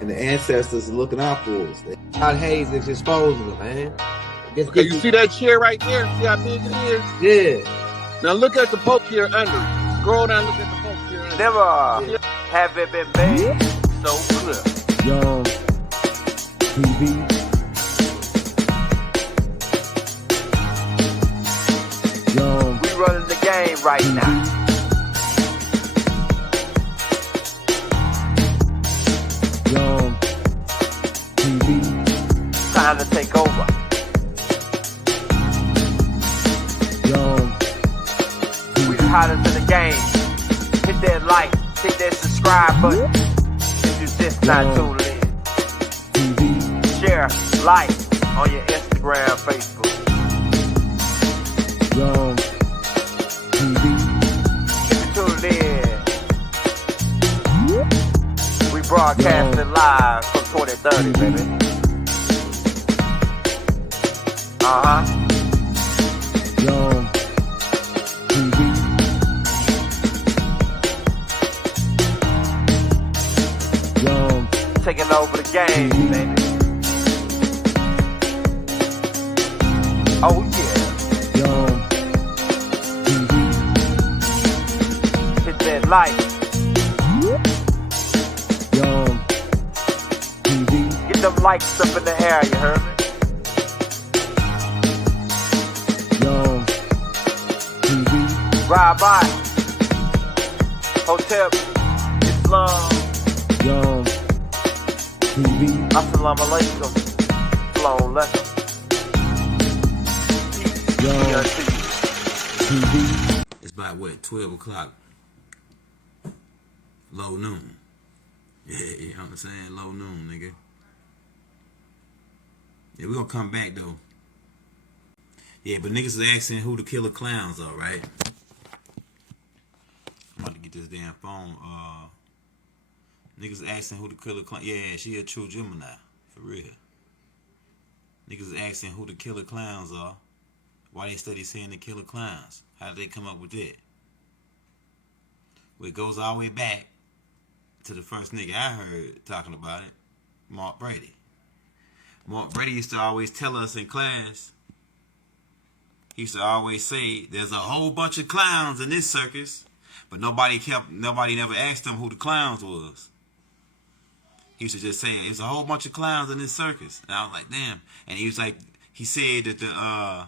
and the ancestors are looking out for us. God Hayes is exposing them, man. Okay, you see that chair right there? See how big it is? Yeah. Now look at the poke here under it. Scroll down, look at the poke here under it. Never have it been made so clear. Young TV. Young. We running the game right now. Young TV. Time to take over. Young We the hottest in the game. Hit that like, hit that subscribe button. If you just not tuned in. TV. Share, like on your Instagram, Facebook. Young TV. If you tuned in, we broadcasting live from 2030, baby. Young TV. Young Taking over the game, baby. Oh yeah. Young TV. Hit that like. Young TV. Get them likes up in the air, you heard me? Young TV. Ride by. Hotel Islam. Young TV. Assalamu alaikum. Shalom alaikum. Young TV. It's about what, 12 o'clock? Low noon. Yeah, you know what I'm saying? Low noon, nigga. Yeah, we gonna come back though. Yeah, but niggas is asking who the killer clowns are, right? I'm about to get this damn phone. Niggas asking who the killer clown. Yeah, she a true Gemini, for real. Niggas is asking who the killer clowns are. Why they study saying the killer clowns? How did they come up with that? Well, it goes all the way back to the first nigga I heard talking about it, Mark Brady. Mark Brady used to always tell us in class, he used to always say, there's a whole bunch of clowns in this circus, but nobody never asked him who the clowns was. He used to just say, there's a whole bunch of clowns in this circus. And I was like, damn. And he was like, he said that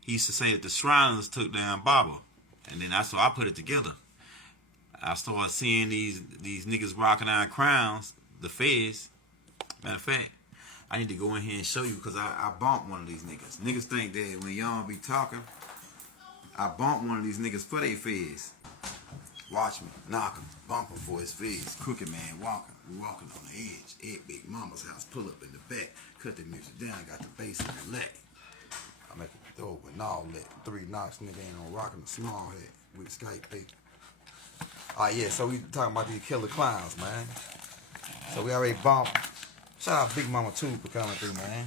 he used to say that the Shriners took down Baba. And then that's why I put it together. I started seeing these niggas rocking out crowns, the Fez. Matter of fact, I need to go in here and show you because I bumped one of these niggas. Niggas think that when y'all be talking, I bumped one of these niggas for they Fez. Watch me, knock him, bump him for his Fez. Crooked man walking. We walking on the edge. Ed Big Mama's house, pull up in the back. Cut the music down, got the bass in the leg. I make it dope and all that. 3 knocks, nigga ain't on rocking a small head with Skype paper. Alright, yeah, so we talking about these killer clowns, man. So we already bumped. Shout out Big Mama too for coming through, man.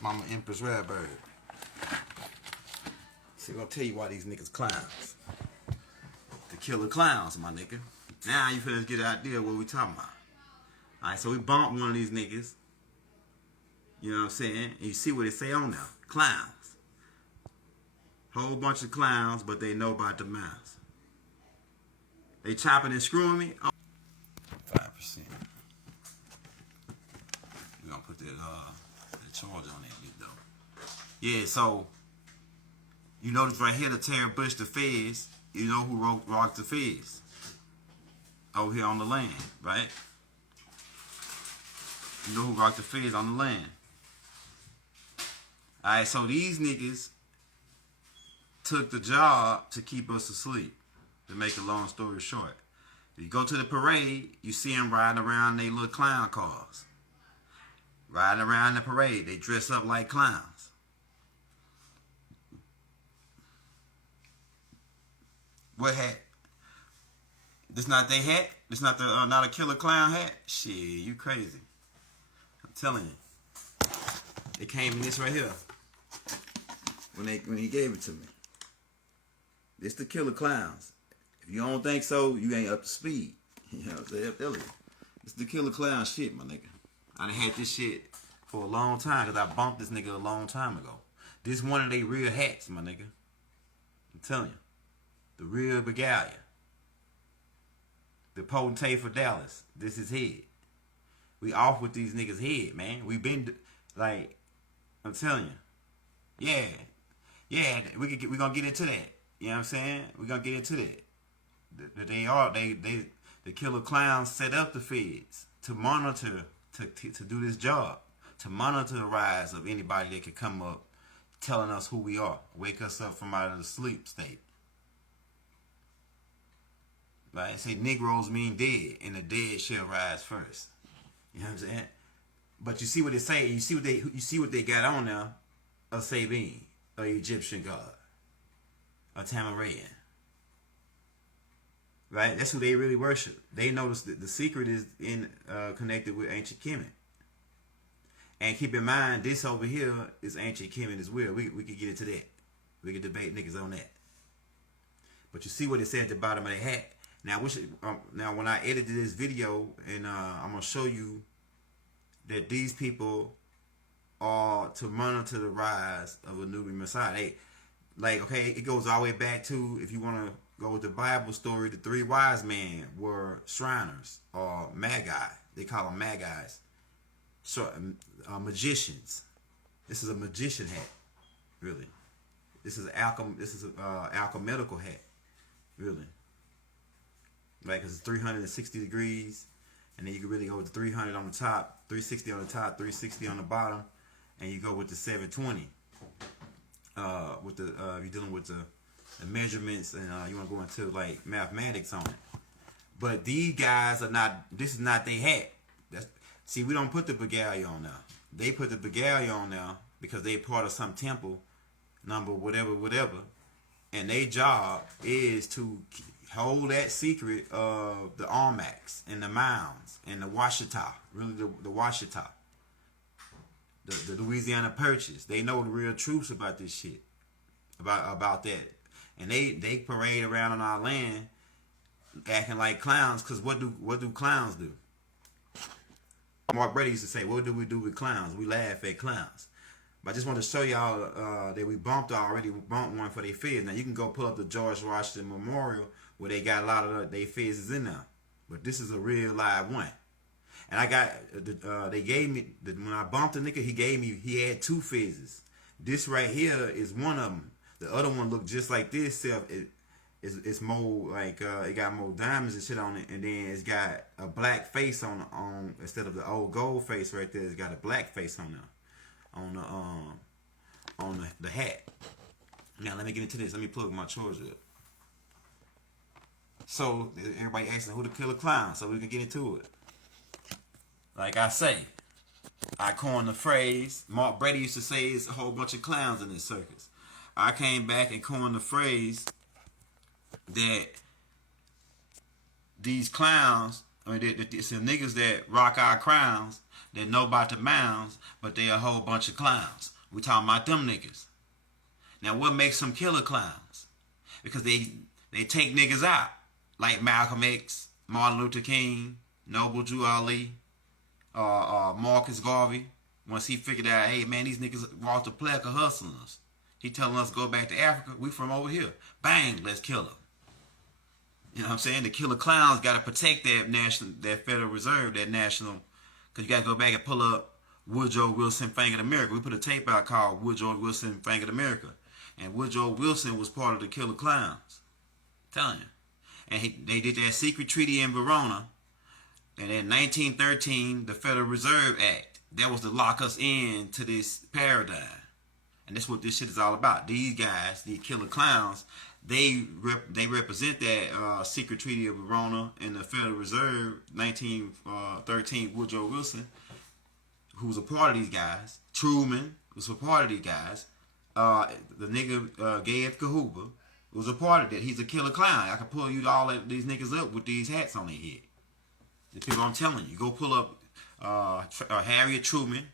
Mama Empress Redbird. See, I'm gonna tell you why these niggas clowns. The killer clowns, my nigga. Now you finna get an idea of what we talking about. Alright, so we bumped one of these niggas. You know what I'm saying? And you see what it say on there. Clowns. Whole bunch of clowns, but they know about the mouse. They chopping and screwing me. Oh. 5%. We're gonna put that charge on that bit though. Yeah, so you notice right here the Terry Bush the Fez. You know who rocked the Fez? Over here on the land, right? You know who rocked the Fez on the land. Alright, so these niggas took the job to keep us asleep. To make a long story short. If you go to the parade, you see them riding around in their little clown cars. Riding around the parade. They dress up like clowns. What hat? This not their hat? This not the not a killer clown hat? Shit, you crazy. I'm telling you. It came in this right here. When he gave it to me. This the killer clowns. If you don't think so, you ain't up to speed. You know what I'm saying? It's the Killer Clown shit, my nigga. I done had this shit for a long time because I bumped this nigga a long time ago. This one of they real hats, my nigga. I'm telling you. The real Begalia. The potentate for Dallas. This is head. We off with these niggas' head, man. We been, like, I'm telling you. Yeah. Yeah, we gonna get into that. You know what I'm saying? We gonna get into that. The Killer Clowns set up the feds to monitor, to do this job, to monitor the rise of anybody that could come up telling us who we are, wake us up from out of the sleep state. Right? Say Negroes mean dead, and the dead shall rise first. You know what I'm saying? But you see what they say. You see what they got on now. A Sabine, a Egyptian god, a Tamarian. Right? That's who they really worship. They notice that the secret is connected with ancient Kemet. And keep in mind, this over here is ancient Kemet as well. We could get into that. We could debate niggas on that. But you see what it said at the bottom of the hat. Now, when I edited this video, and I'm gonna show you that these people are to monitor the rise of a Nubian Messiah. It goes all the way back to, if you want to go with the Bible story, the three wise men were Shriners or Magi. They call them Magi's. So magicians. This is a magician hat, really. This is alchemical hat, really. Right, because it's 360 degrees, and then you can really go with the 300 on the top, 360 on the top, 360 on the bottom, and you go with the 720. With the you're dealing with the measurements, and you want to go into like mathematics on it. But these guys are not. This is not their hat. See, we don't put the Begalia on now. They put the Begalia on now because they part of some temple number, whatever, and their job is to hold that secret of the Almacs and the mounds and the Washita, really the Washita, the Louisiana Purchase. They know the real truths about this shit, about that, and they parade around on our land acting like clowns. Cause what do clowns do? Mark Brady used to say, "What do we do with clowns? We laugh at clowns." But I just want to show y'all that we bumped one for their feds. Now you can go pull up the George Washington Memorial where they got a lot of their feds in there. But this is a real live one. And I got, they gave me, when I bumped the nigga, he had two feds. This right here is one of them. The other one looked just like this. It's more like, it got more diamonds and shit on it. And then it's got a black face on instead of the old gold face right there, it's got a black face on there. On the hat. Now let me get into this. Let me plug my charger up. So everybody asking who the Killer Clown, so we can get into it. Like I say, I coined the phrase. Mark Brady used to say it's a whole bunch of clowns in this circus. I came back and coined the phrase that these clowns, it's the niggas that rock our crowns, that know about the mounds, but they a whole bunch of clowns. We talking about them niggas. Now, what makes them killer clowns? Because they take niggas out, like Malcolm X, Martin Luther King, Noble Drew Ali, Marcus Garvey. Once he figured out, hey man, these niggas Walter Plecker hustling us. He telling us go back to Africa. We from over here. Bang, let's kill them. You know what I'm saying? The killer clowns got to protect that Federal Reserve, that national. Because you got to go back and pull up Woodrow Wilson Fanged America. We put a tape out called Woodrow Wilson Fanged America. And Woodrow Wilson was part of the Killer Clowns. I'm telling you. And they did that secret treaty in Verona. And in 1913, the Federal Reserve Act, that was to lock us in to this paradigm. And that's what this shit is all about. These guys, these Killer Clowns, they represent that secret treaty of Verona and the Federal Reserve, 1913, Woodrow Wilson, who was a part of these guys. Truman was a part of these guys. The nigga Gay Cahuba was a part of that. He's a killer clown. I can pull you all of these niggas up with these hats on their head. The people I'm telling you. Go pull up Harriet Truman,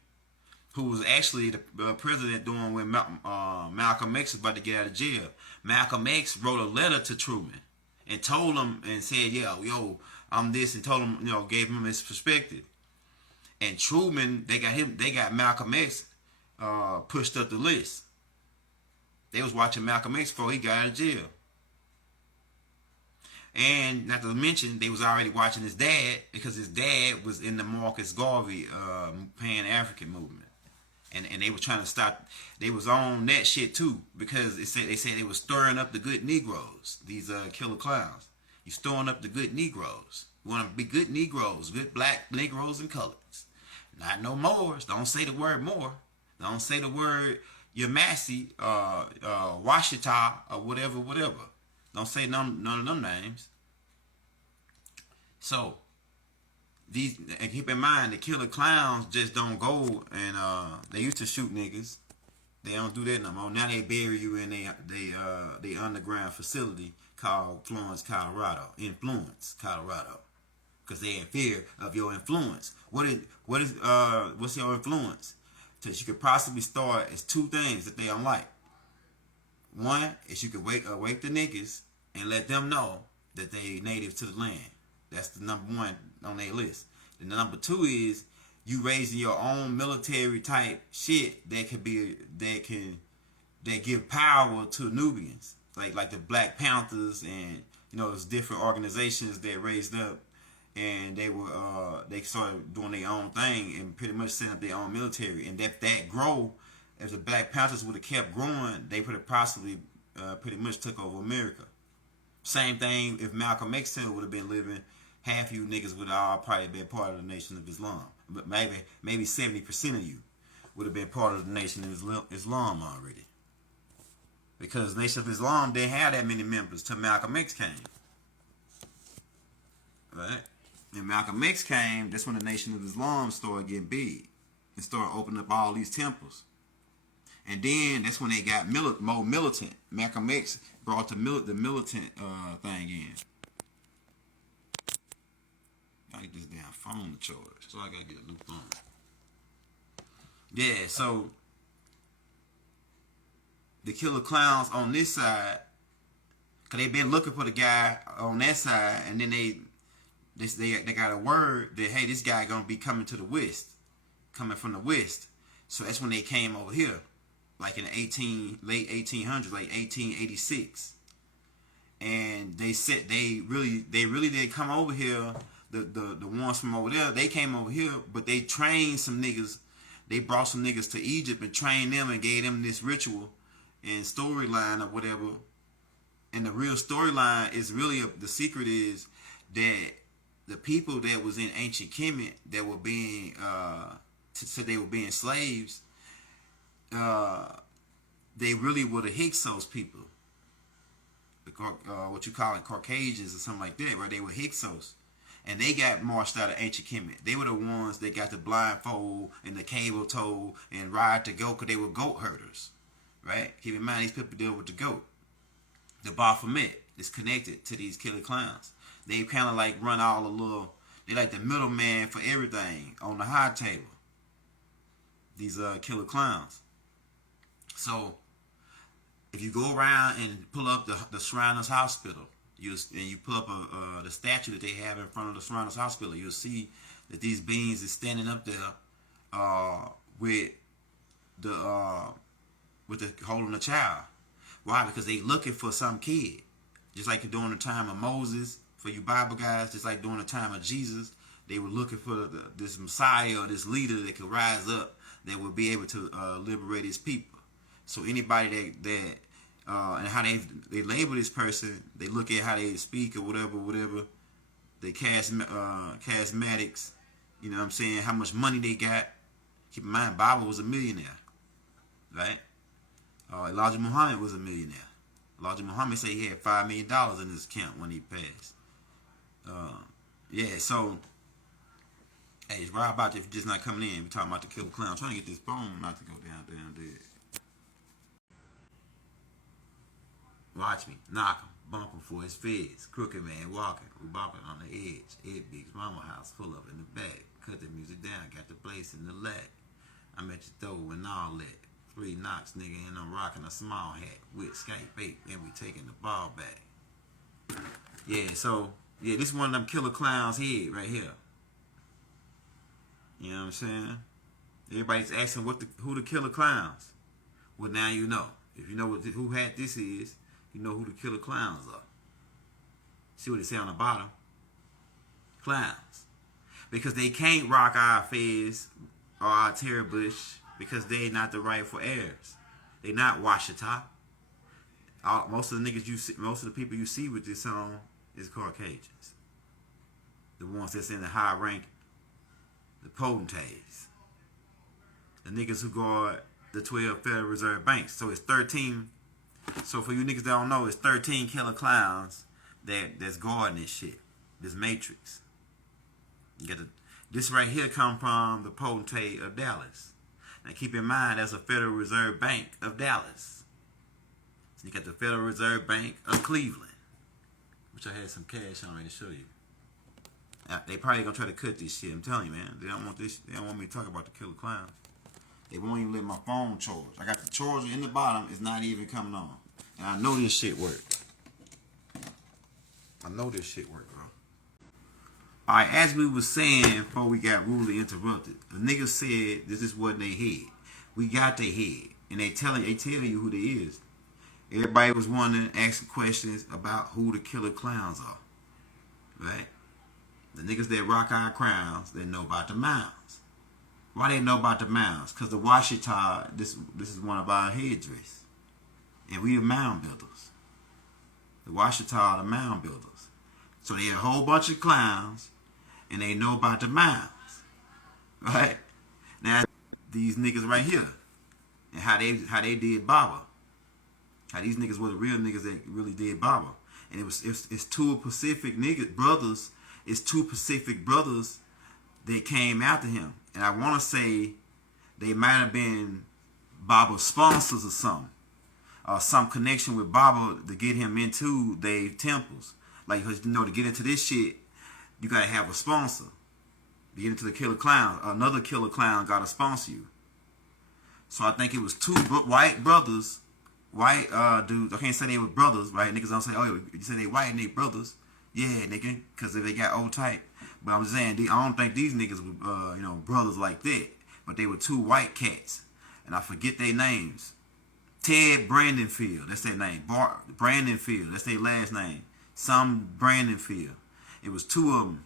who was actually the president during when Malcolm X was about to get out of jail. Malcolm X wrote a letter to Truman and told him and said, yo, I'm this, and told him, gave him his perspective. And Truman, they got Malcolm X pushed up the list. They was watching Malcolm X before he got out of jail. And not to mention, they was already watching his dad, because his dad was in the Marcus Garvey Pan-African movement. And they were trying to stop. They was on that shit too, because they said they was stirring up the good Negroes. These killer clowns. You stirring up the good Negroes. You want to be good Negroes, good black Negroes and colors. Not no Moors. Don't say the word Moor. Don't say the word Yamasi, Washita, or whatever. Don't say none of them names. So, and keep in mind, the killer clowns just don't go and they used to shoot niggas. They don't do that no more. Now they bury you in they underground facility called Influence, Colorado, because they in fear of your influence. What's your influence? So you could possibly start as two things that they don't like. One is you could wake the niggas and let them know that they native to the land. That's the number one on their list. And the number two is you raising your own military type shit that give power to Nubians, like the Black Panthers, and there's different organizations that raised up, and they started doing their own thing and pretty much setting up their own military. And if that grow, if the Black Panthers would have kept growing, they would have possibly pretty much took over America. Same thing if Malcolm X would have been living. Half you niggas would have all probably been part of the Nation of Islam. But maybe 70% of you would have been part of the Nation of Islam already. Because Nation of Islam didn't have that many members till Malcolm X came. Right? And Malcolm X came, that's when the Nation of Islam started getting big. And started opening up all these temples. And then that's when they got more militant. Malcolm X brought the militant thing in. I get this damn phone to charge, so I gotta get a new phone. Yeah, so the killer clowns on this side, cause they been looking for the guy on that side, and then they got a word that, hey, this guy gonna be coming to the west, coming from the west. So that's when they came over here, like in the late 1800s, like 1886. And they said they really did come over here. The ones from over there, they came over here, but they trained some niggas. They brought some niggas to Egypt and trained them and gave them this ritual and storyline or whatever. And the real storyline is really, the secret is that the people that was in ancient Kemet that were being, said they were being slaves, they really were the Hyksos people. What you call it, Caucasians or something like that, right? They were Hyksos. And they got marched out of ancient Kemet. They were the ones that got the blindfold and the cable tow and ride to goat, because they were goat herders, right? Keep in mind, these people deal with the goat. The Baphomet is connected to these killer clowns. They kind of like run all the little, they like the middleman for everything on the high table. These killer clowns. So, if you go around and pull up the Shriners Hospital, you pull up the statue that they have in front of the Shriners Hospital, you'll see that these beings is standing up there with the holding a child. Why? Because they looking for some kid. Just like during the time of Moses, for you Bible guys, just like during the time of Jesus, they were looking for this Messiah or this leader that could rise up, that would be able to liberate his people. So anybody that and how they label this person, they look at how they speak or whatever. They charismatics, you know what I'm saying, how much money they got. Keep in mind, Bible was a millionaire, right? Elijah Muhammad was a millionaire. Elijah Muhammad said he had $5 million in his account when he passed. Yeah, so, hey, it's right about if you're just not coming in. We're talking about the killer clown. I'm trying to get this phone not to go down dead. Watch me, knock him, bump him for his fez. Crooked man walking, we bumping on the edge. Ed Big's mama house full of in the back. Cut the music down, got the place in the lag. I'm at your door and all that. 3 knocks, nigga, and I'm rocking a small hat with Skype bait, and we taking the ball back. Yeah, so, yeah, this is one of them killer clowns head right here. You know what I'm saying? Everybody's asking who the killer clowns. Well, now you know. If you know who hat this is, you know who the killer clowns are. See what it say on the bottom? Clowns. Because they can't rock our Fez or our Terror Bush because they not the rightful heirs. They not Washita. Most of the niggas you see, most of the people you see with this song is Caucasians. The ones that's in the high rank, the potentates. The niggas who guard the 12 Federal Reserve banks. So it's 13. So for you niggas that don't know, it's 13 killer clowns that's guarding this shit. This matrix. You got this right here come from the potentate of Dallas. Now keep in mind that's a Federal Reserve Bank of Dallas. So you got the Federal Reserve Bank of Cleveland, which I had some cash on me to show you. They probably gonna try to cut this shit. I'm telling you, man. They don't want this. They don't want me to talk about the killer clowns. They won't even let my phone charge. I got the charger in the bottom. It's not even coming on. And I know this shit work. I know this shit work, bro. Alright, as we was saying before we got rudely interrupted, the niggas said this wasn't their head. We got their head. And they tell you who they is. Everybody was wondering, asking questions about who the killer clowns are. Right? The niggas that rock our crowns, they know about the mounds. Why they know about the mounds? Because the Washita, this is one of our headdress. And we are mound builders. The Washita are the mound builders. So they a whole bunch of clowns, and they know about the mounds. Right? Now, these niggas right here, and how they did Baba. How these niggas were the real niggas that really did Baba. And it's two Pacific niggas, brothers. It's two Pacific brothers that came after him. And I want to say they might have been Baba's sponsors or something. Or some connection with Baba to get him into their temples. Like, you know, to get into this shit, you got to have a sponsor. To get into the killer clown, another killer clown got to sponsor you. So I think it was two white brothers, white dudes. I can't say they were brothers, right? Niggas don't say, oh, you say they white and they brothers. Yeah, nigga, because if they got old type. But I'm saying, I don't think these niggas were, brothers like that. But they were two white cats. And I forget their names. Ted Brandonfield, that's their name. Brandonfield, that's their last name. Some Brandonfield. It was two of them.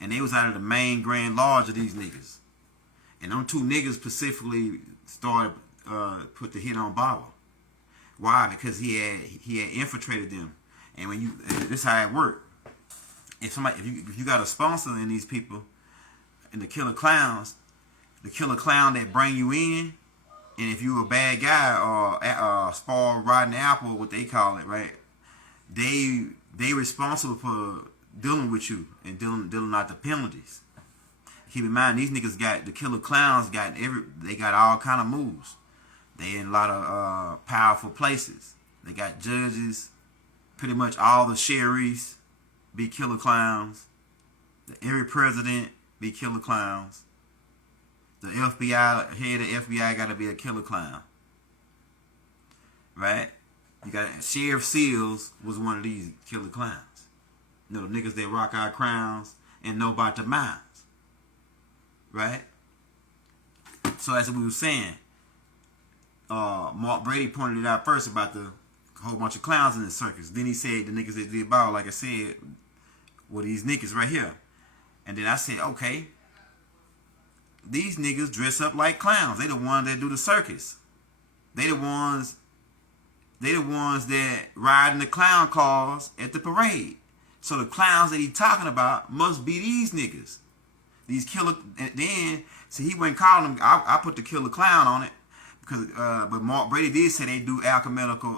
And they was out of the main Grand Lodge of these niggas. And them two niggas specifically started, put the hit on Baba. Why? Because he had infiltrated them. And this is how it worked. If you got a sponsor in these people, in the killer clowns, the killer clown that bring you in, and if you a bad guy or spoil rotten apple, what they call it, right? They responsible for dealing with you and dealing out the penalties. Keep in mind, these niggas got the killer clowns they got all kind of moves. They in a lot of powerful places. They got judges. Pretty much all the sheriffs be killer clowns. Every president be killer clowns. The FBI, head of FBI got to be a killer clown. Right? You got Sheriff Seals was one of these killer clowns. You know, the niggas that rock our crowns and know about the minds. Right? So as we were saying, Mark Brady pointed it out first about the whole bunch of clowns in the circus. Then he said the niggas that did Baba, like I said, were these niggas right here. And then I said, okay, these niggas dress up like clowns. They the ones that do the circus. They the ones that ride in the clown cars at the parade. So the clowns that he talking about must be these niggas. These killer, and then, see, he wasn't calling them, I put the killer clown on it, because, but Mark Brady did say they do alchemical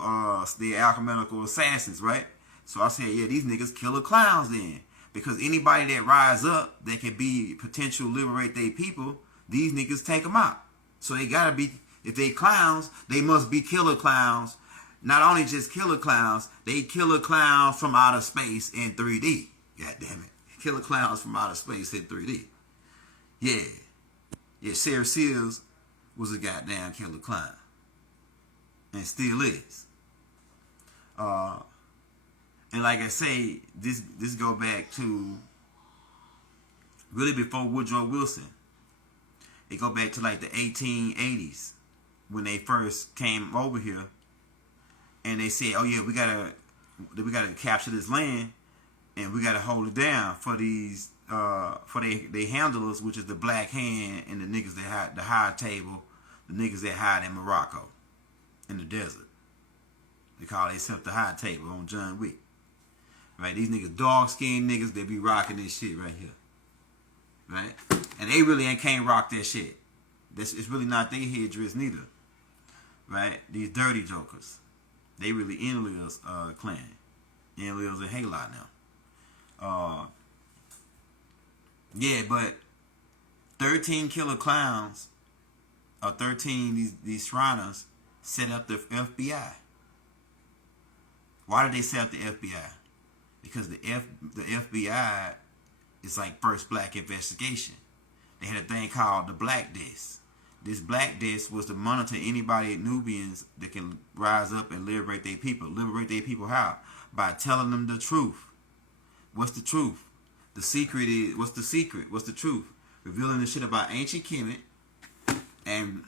assassins, right? So I said, yeah, these niggas killer clowns then. Because anybody that rise up, that can be potential liberate their people, these niggas take them out. So they gotta be, if they clowns, they must be killer clowns. Not only just killer clowns, they killer clowns from outer space in 3D. God damn it. Killer clowns from outer space in 3D. Yeah. Yeah, Sarah Seals was a goddamn killer clown. And still is. And And like I say, this go back to really before Woodrow Wilson. It go back to like the 1880s when they first came over here, and they said, "Oh yeah, we gotta capture this land, and we gotta hold it down for these for they handlers, which is the Black Hand and the niggas that hide the high table, the niggas that hide in Morocco, in the desert. They call themselves the high table on John Wick. Right? These niggas dark skinned niggas, they be rocking this shit right here. Right? And they really can't rock that shit. It's really not their headdress neither. Right? These dirty jokers. They really Enlil's clan. Enlil's and Halot now. Yeah, but 13 killer clowns, or 13 these Shriners, set up the FBI. Why did they set up the FBI? Because the FBI is like first black investigation. They had a thing called the Black Desk. This Black Desk was to monitor anybody, Nubians, that can rise up and liberate their people. Liberate their people how? By telling them the truth. What's the truth? The secret is, what's the secret? What's the truth? Revealing the shit about ancient Kemet. And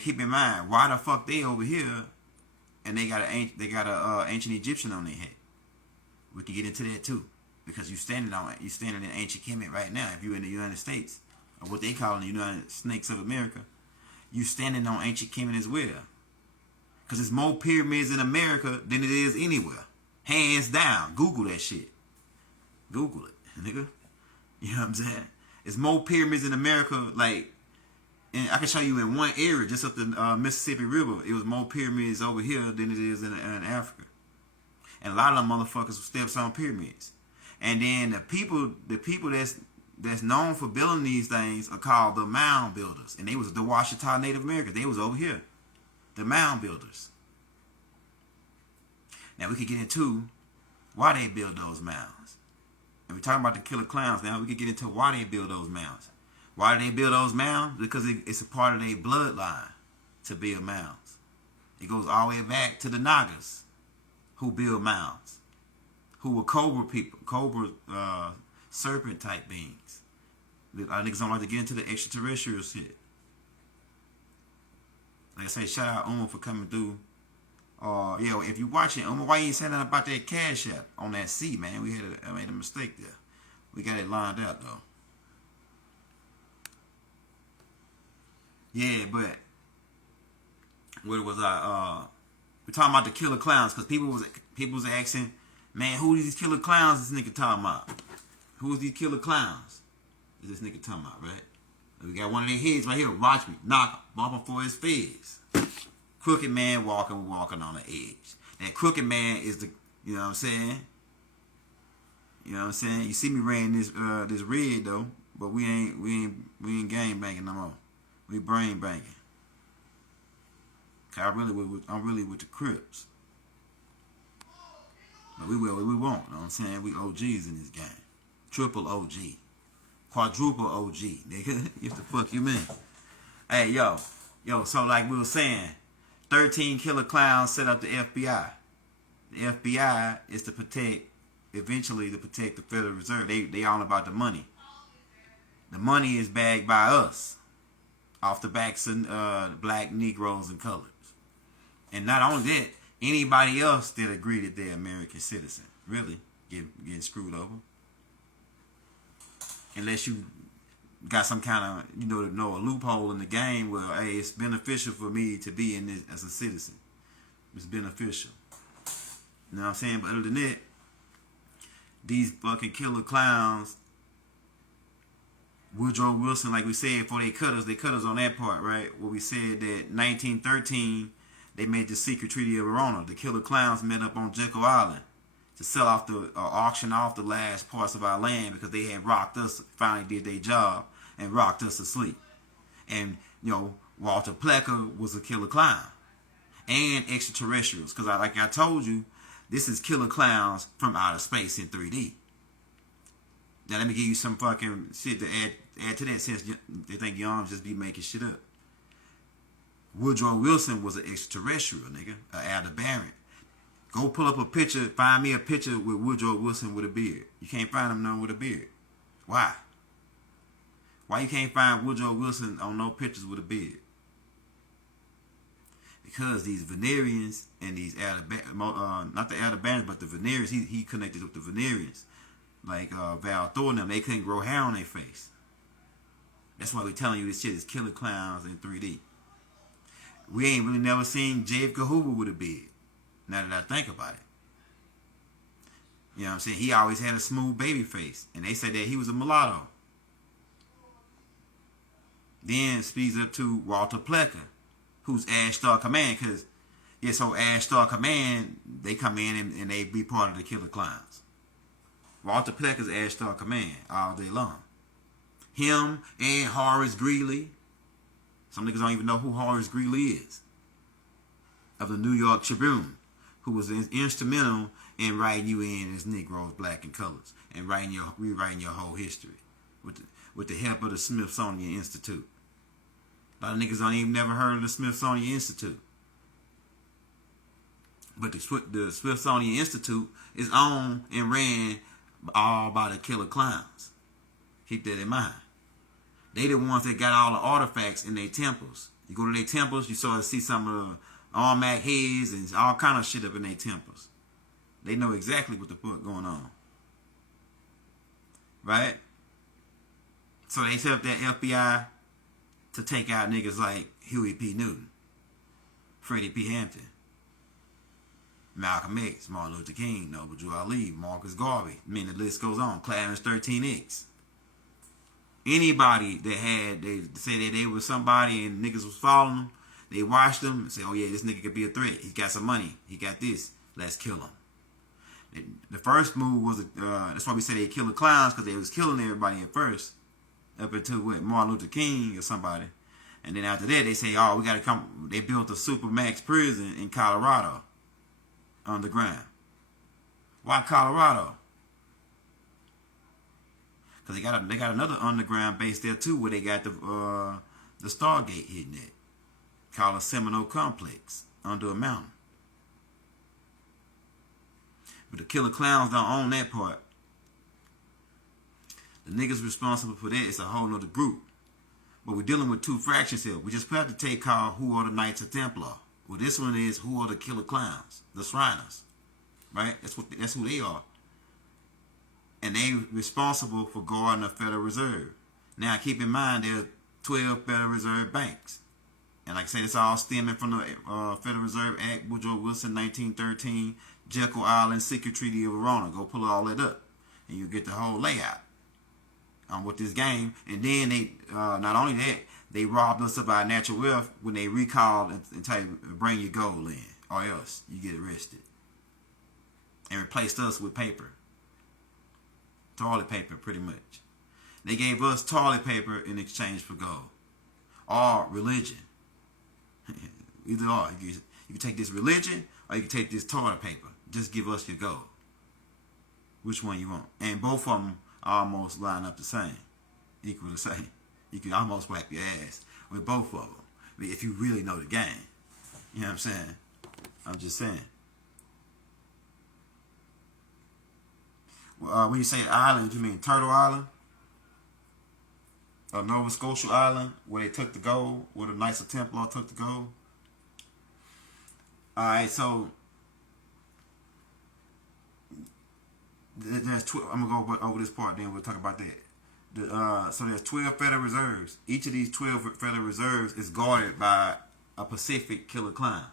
keep in mind, why the fuck they over here and they got a ancient Egyptian on their head? We can get into that too, because you standing in ancient Kemet right now. If you're in the United States, or what they call the United Snakes of America, you standing on ancient Kemet as well. Because there's more pyramids in America than it is anywhere, hands down. Google that shit. Google it, nigga. You know what I'm saying? There's more pyramids in America, like. And I can show you in one area, just up the Mississippi River, it was more pyramids over here than it is in Africa. And a lot of them motherfuckers steps on pyramids. And then the people that's known for building these things are called the mound builders. And they was the Washita Native Americans. They was over here. The mound builders. Now we could get into why they build those mounds. And we're talking about the killer clowns now. We could get into why they build those mounds. Why do they build those mounds? Because it's a part of their bloodline to build mounds. It goes all the way back to the Nagas who build mounds, who were cobra people, serpent type beings. Our niggas don't like to get into the extraterrestrial shit. Like I say, shout out Uma for coming through. Yeah, if you watching Uma, why you ain't saying nothing about that Cash App on that C, man? I made a mistake there. We got it lined out though. Yeah, but what was we're talking about the killer clowns, because people was asking, man, who these killer clowns this nigga talking about? Who's these killer clowns? Is this nigga talking about, right? We got one of their heads right here. Watch me. Knocked for his fez. Crooked man walking on the edge. And crooked man is the, you know what I'm saying? You know what I'm saying? You see me wearing this red though, but we ain't gang banging no more. We brain banging. I'm really with the Crips. But we will what we want, you know what I'm saying? We OGs in this game. Triple OG. Quadruple OG. Nigga, what the fuck you mean? Hey, yo, so like we were saying, 13 killer clowns set up the FBI. The FBI is to eventually protect the Federal Reserve. They all about the money. The money is bagged by us. Off the backs of black Negroes and colors. And not only that, anybody else that agree that they're American citizen, really, getting screwed over. Unless you got some kind of, a loophole in the game where, hey, it's beneficial for me to be in this as a citizen. It's beneficial. You know what I'm saying? But other than that, these fucking killer clowns, Woodrow Wilson, like we said, for they cut us on that part, right? Where we said that 1913, they made the secret Treaty of Verona. The killer clowns met up on Jekyll Island to sell off auction off the last parts of our land because they had rocked us, finally did their job, and rocked us asleep. And, Walter Plecker was a killer clown. And extraterrestrials, because like I told you, this is killer clowns from outer space in 3D. Now let me give you some fucking shit to add to that, since they think Young just be making shit up. Woodrow Wilson was an extraterrestrial, nigga, an Aldebaran. Go pull up a picture, find me a picture with Woodrow Wilson with a beard. You can't find him none with a beard. Why? Why you can't find Woodrow Wilson on no pictures with a beard? Because these Venerians and these not the Alabamians, but the Venerians, he connected with the Venerians. Like Val Thornton, they couldn't grow hair on their face. That's why we're telling you this shit is killer clowns in 3D. We ain't really never seen J. Edgar Hoover with a beard. Now that I think about it. You know what I'm saying? He always had a smooth baby face. And they said that he was a mulatto. Then speeds up to Walter Plecker, who's Ash Star Command. Because, yeah, so Ash Star Command, they come in and they be part of the Killer Clowns. Walter Plecker's Ash Star Command all day long. Him and Horace Greeley. Some niggas don't even know who Horace Greeley is. Of the New York Tribune, who was instrumental in writing you in as Negroes, black, and colors, and rewriting your whole history with the help of the Smithsonian Institute. A lot of niggas don't even never heard of the Smithsonian Institute. But the Smithsonian Institute is owned and ran all by the Killer Clowns. Keep that in mind. They the ones that got all the artifacts in their temples. You go to their temples, you sort of see some of the Armac heads and all kind of shit up in their temples. They know exactly what the fuck going on. Right? So they set up that FBI to take out niggas like Huey P. Newton, Freddie P. Hampton, Malcolm X, Martin Luther King, Noble Drew Ali, Marcus Garvey. I mean, the list goes on. Clarence 13X. Anybody that they say that they was somebody and niggas was following them, they watched them and say, oh yeah, this nigga could be a threat. He got some money. He got this. Let's kill him. The first move was, that's why we say they kill the clowns, because they was killing everybody at first. Up until what, Martin Luther King or somebody. And then after that, they say, oh, we got to come. They built a Supermax prison in Colorado. Underground. Why Colorado? Because they got another underground base there too, where they got the Stargate hitting it, called a Seminole Complex under a mountain. But the Killer Clowns don't own that part. The niggas responsible for that is a whole nother group. But we're dealing with two fractions here. We just put out the tape called Who Are the Knights of Templar? Well, this one is Who Are the Killer Clowns? The Shriners. Right? That's who they are. And they responsible for guarding the Federal Reserve. Now, keep in mind, there are 12 Federal Reserve banks. And like I said, it's all stemming from the Federal Reserve Act, Woodrow Wilson, 1913, Jekyll Island Secret Treaty of Verona. Go pull all that up, and you get the whole layout on with this game. And then they, not only that, they robbed us of our natural wealth when they recalled and tell you, bring your gold in, or else you get arrested. And replaced us with paper. Toilet paper, pretty much. They gave us toilet paper in exchange for gold. Or religion. Either or. You can take this religion, or you can take this toilet paper. Just give us your gold. Which one you want? And both of them almost line up the same. Equal the same. You can almost wipe your ass with both of them. I mean, if you really know the game. You know what I'm saying? I'm just saying. When you say island, you mean Turtle Island? Or Nova Scotia Island, where they took the gold, where the Knights of Templar took the gold? Alright, so there's I'm going to go over this part, then we'll talk about that. So there's 12 Federal Reserves. Each of these 12 Federal Reserves is guarded by a Pacific Killer Clown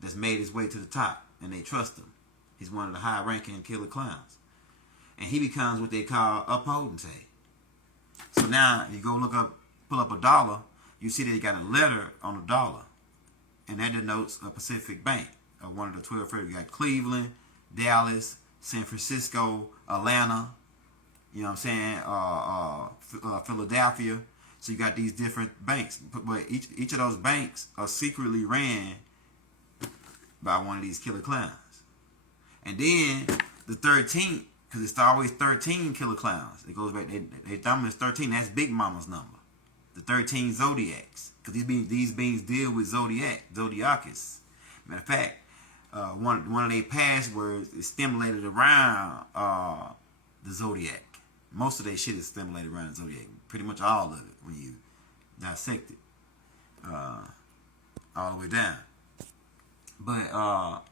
that's made his way to the top, and they trust him. He's one of the high-ranking Killer Clowns. And he becomes what they call a potentate. So now, you go pull up a dollar, you see that they got a letter on the dollar. And that denotes a Pacific Bank, one of the 12 federal. You got Cleveland, Dallas, San Francisco, Atlanta, you know what I'm saying, Philadelphia. So you got these different banks. But each of those banks are secretly ran by one of these Killer Clowns. And then the 13th, because it's always 13 Killer Clowns. It goes back, they thumb is 13. That's Big Mama's number. The 13 Zodiacs. Because these beings deal with Zodiacus. Matter of fact, one of their passwords is stimulated around the Zodiac. Most of their shit is stimulated around the Zodiac. Pretty much all of it when you dissect it. All the way down. But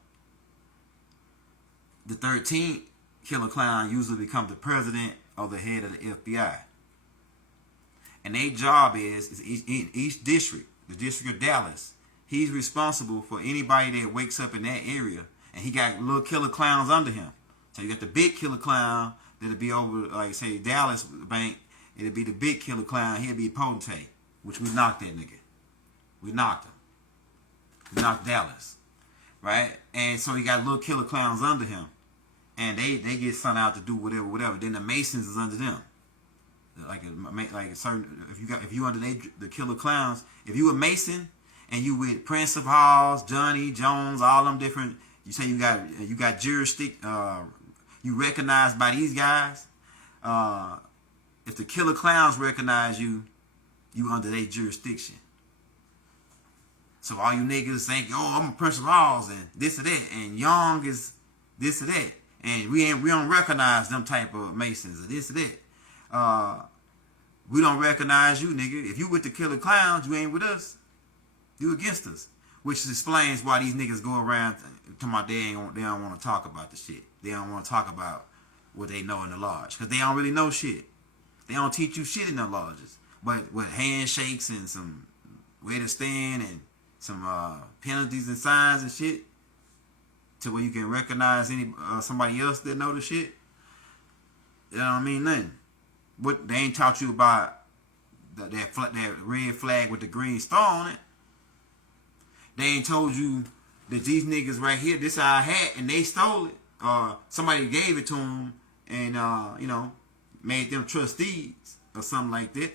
the 13th killer clown usually becomes the president or the head of the FBI. And their job is in each district, the District of Dallas, he's responsible for anybody that wakes up in that area. And he got little killer clowns under him. So you got the big killer clown that'll be over, like say, Dallas Bank. It'll be the big killer clown. He'll be potentate, which we knocked that nigga. We knocked him. We knocked Dallas. Right? And so he got little killer clowns under him. And they get sent out to do whatever. Then the Masons is under them. Like a certain, if you under the killer clowns, if you a Mason and you with Prince of Halls, Johnny Jones, all them different, you say you got jurisdiction, you recognized by these guys. If the killer clowns recognize you, you under their jurisdiction. So all you niggas think, oh, I'm a Prince of Halls and this or that, and Young is this or that, and we don't recognize them type of Masons or this or that. We don't recognize you, nigga. If you with the killer clowns, you ain't with us. You against us. Which explains why these niggas go around talking about they don't want to talk about the shit. They don't want to talk about what they know in the lodge. Because they don't really know shit. They don't teach you shit in the lodges. But with handshakes and some way to stand and some penalties and signs and shit, to where you can recognize somebody else that know the shit. You know what I mean? Nothing. What they ain't taught you about that red flag with the green star on it. They ain't told you that these niggas right here, this our hat, and they stole it. Somebody gave it to them and made them trustees or something like that.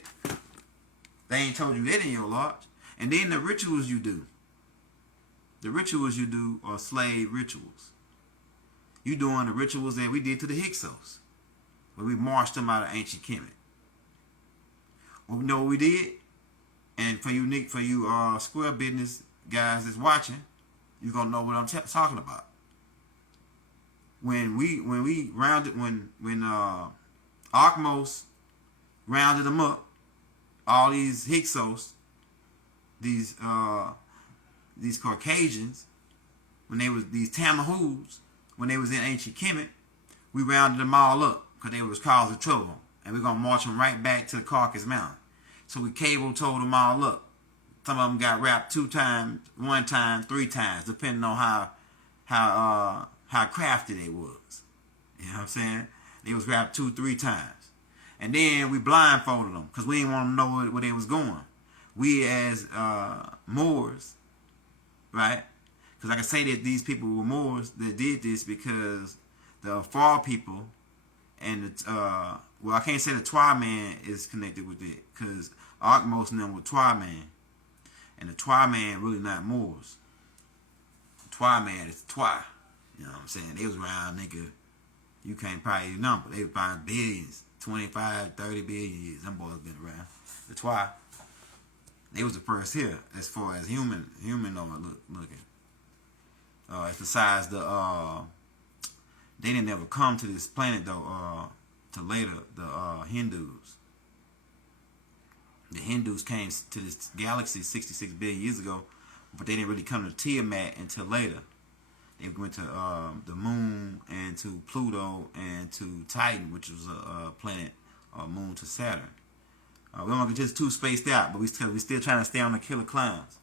They ain't told you that in your lodge. And then the rituals you do. The rituals you do are slave rituals. You doing the rituals that we did to the Hyksos. Where we marched them out of ancient Kemet. Well, we know what we did. And for you square business guys that's watching, you're gonna know what I'm talking about. When Arkmos rounded them up, all these Hyksos, these Caucasians, when they was these Tamahus, when they was in ancient Kemet, we rounded them all up because they was causing trouble, and we're gonna march them right back to the Caucasus Mountain. So we cable told them all up. Some of them got wrapped 2 times, 1 time, 3 times, depending on how crafty they was. You know what I'm saying? They was wrapped 2, 3 times. And then we blindfolded them because we didn't want them to know where they was going. We as Moors, right? Because I can say that these people were Moors that did this because the Afar people and I can't say the Twa man is connected with it because Arkmos and them were Twa man. And the Twa man really not Moors. The Twa man is Twa. You know what I'm saying? They was around, nigga, you can't probably number. They was probably billions, 25, 30 billion years. Them boys been around. The Twa, they was the first here as far as human looking. Besides they didn't ever come to this planet though. To later the Hindus. The Hindus came to this galaxy 66 billion years ago, but they didn't really come to Tiamat until later. They went to the moon and to Pluto and to Titan, which was a planet, moon to Saturn. We don't get just too spaced out, but we still trying to stay on the killer clowns.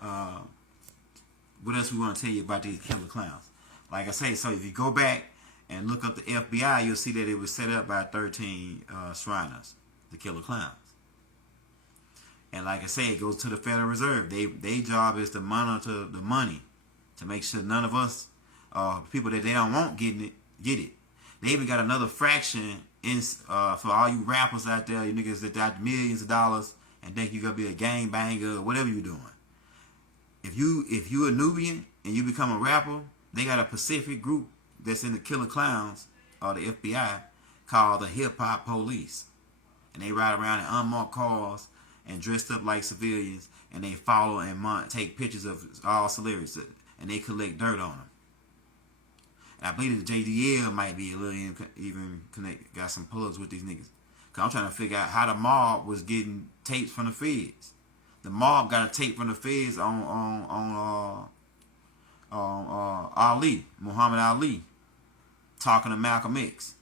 What else we want to tell you about these killer clowns? Like I say, so if you go back and look up the FBI, you'll see that it was set up by 13 Shriners, the killer clowns. And like I say, it goes to the Federal Reserve. Their job is to monitor the money, to make sure none of us, people that they don't want get it. They even got another fraction for all you rappers out there, you niggas that got millions of dollars and think you gonna be a gangbanger or whatever you doing. If you a Nubian and you become a rapper, they got a Pacific group that's in the Killer Clowns or the FBI called the Hip Hop Police, and they ride around in unmarked cars and dressed up like civilians, and they follow and take pictures of all celebrities, and they collect dirt on them. And I believe the JDL might be a little even connect, got some plugs with these niggas. Cause I'm trying to figure out how the mob was getting tapes from the feds. The mob got a tape from the feds on Ali, Muhammad Ali, talking to Malcolm X.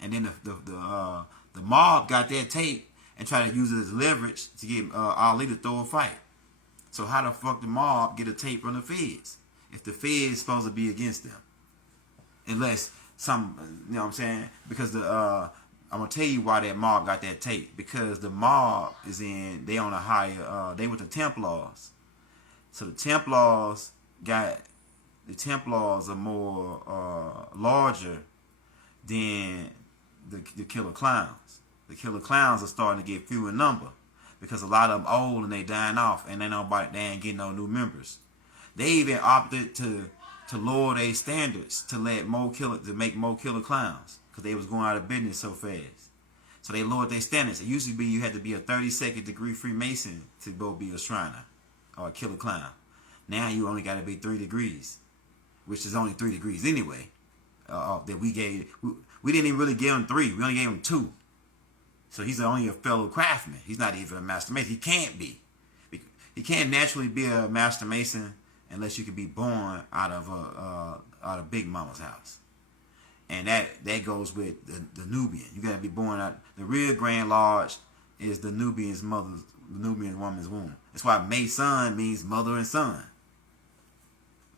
And then the mob got that tape and tried to use it as leverage to get Ali to throw a fight. So how the fuck the mob get a tape from the feds if the feds supposed to be against them? Unless some, you know what I'm saying? Because I'm gonna tell you why that mob got that tape. Because the mob they on a higher, they with the Templars. So the Templars are more larger than the Killer Clowns. The Killer Clowns are starting to get few in number because a lot of them old and they dying off, and they ain't getting no new members. They even opted to lower their standards to make more Killer Clowns because they was going out of business so fast. So they lowered their standards. It used to be you had to be a 32nd degree Freemason to go be a Shriner or a Killer Clown. Now you only got to be 3 degrees, which is only 3 degrees anyway. That we gave. We didn't even really give him 3. We only gave him 2. So he's only a fellow craftsman. He's not even a master mason. He can't be. He can't naturally be a master mason unless you can be born out of Big Mama's house. And that goes with the Nubian. You got to be born out. The real Grand Lodge is the Nubian woman's womb. That's why Mason means mother and son.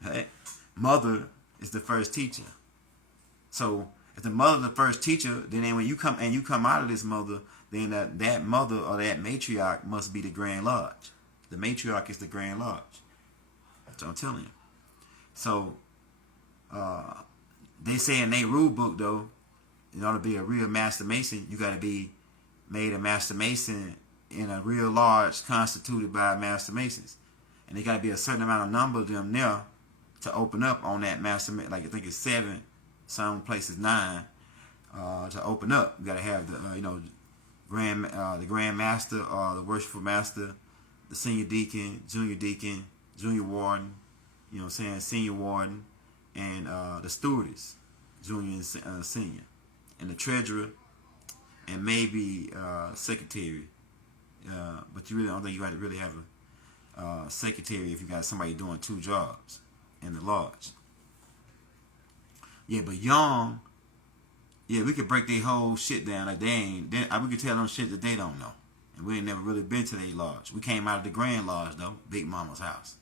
Right? Mother is the first teacher. So if the mother is the first teacher, then when you come out of this mother, then that mother or that matriarch must be the Grand Lodge. The matriarch is the Grand Lodge. That's what I'm telling you. So they say in their rule book though, in order to be a real master mason, you got to be made a master mason in a real lodge constituted by master masons, and they got to be a certain amount of number of them there to open up on that master. Like I think it's 7. Some places 9 to open up. You got to have the Grand Master or the Worshipful Master, the Senior Deacon, Junior Warden, you know what I'm saying, Senior Warden, and the Stewardess, Junior and Senior, and the Treasurer, and maybe Secretary. But you really don't think you got to really have a secretary if you got somebody doing 2 jobs in the lodge. Yeah, but Young, we could break their whole shit down. Like we could tell them shit that they don't know. And we ain't never really been to their lodge. We came out of the Grand Lodge though, Big Mama's house.